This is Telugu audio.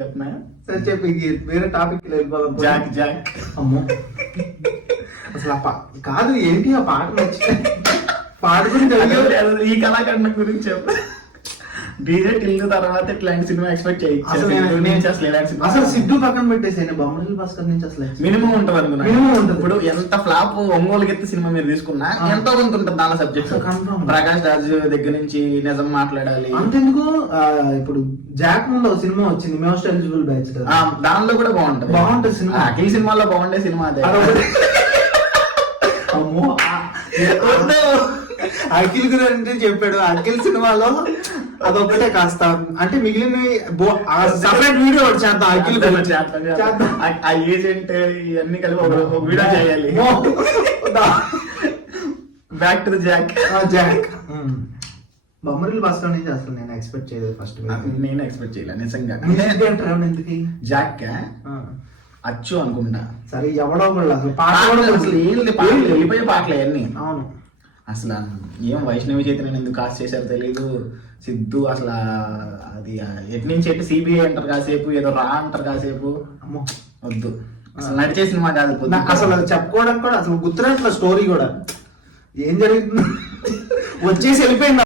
చెప్పనా సరే చెప్పి వేరే టాపిక్ వెళ్ళిపోదాం. Jack Jack. అమ్మో. అసలు ఆ కాదు ఏంటి ఆ పాట అడిగావు. అదే ఈ కళాఖండ గురించి చెప్పు. డీజే టిల్లు తర్వాత ఇట్లాంటి సినిమా ఎక్స్పెక్ట్ చేయొచ్చు అసలు సిద్ధు పక్కన పెట్టేసాను బొమ్మరిల్ భాస్కర్ నుంచి అసలు మినిమం ఉంటుంది అనుకున్నా. Minimum ఉంటది. ఇప్పుడు ఎంత ఫ్లాప్ ఒంగోలు గెత్తి సినిమా మీరు తీసుకున్నా. ఎంతో కొంత ఉంటుంది దాని సబ్జెక్ట్. ప్రకాష్ రాజు దగ్గర నుంచి నిజం మాట్లాడాలి. అంతెందుకు? ఇప్పుడు జాక్ ముందు సినిమా వచ్చింది మోస్ట్ ఎలిజిబుల్ బ్యాచ్ దానిలో కూడా బాగుంటది. బాగుంటది సినిమా. అఖిల్ సినిమాలో బాగుండే సినిమా అదే. అమ్మో అఖిల్ గురించి చెప్పాడు. అఖిల్ సినిమాలో అదొకటే కాస్త అంటే మిగిలినవి సపరేట్ వీడియో ఒకటి చేద్దాం అఖిల్. ఆ- ఏజెంట్ ఇవన్నీ కలిపి ఒక వీడియో చేయాలి. బ్యాక్ టు ద జాక్ ఆ, జాక్ బొమ్మరిల్ భాస్కర్ నుంచి అసలు నేను ఎక్స్పెక్ట్ చేయలేదు ఫస్ట్ నేను ఎక్స్పెక్ట్ చేయలే నిజంగా. ఎందుకు? జాక్ ఆ, అచ్చు అనుకుంటా. సరే ఎవడో అసలు పాటలు అసలు ఏం వెళ్ళిపోయే పాటలు అవన్నీ. అవును. అసలు ఏం వైష్ణవి చేతి ఎందుకు కాస్ట్ చేశారో తెలీదు. సిద్ధు అసలు అది ఎటు నుంచి ఎటు సిబిఐ అంటారు కాసేపు ఏదో రా అంటారు కాసేపు. అమ్మో. వద్దు. అసలు నడిచే సినిమా కాదు అసలు అది చెప్పుకోవడానికి కూడా అసలు గుర్తురాట్ల స్టోరీ కూడా. ఏం జరుగుతుంది? వచ్చేసి వెళ్ళిపోయింది.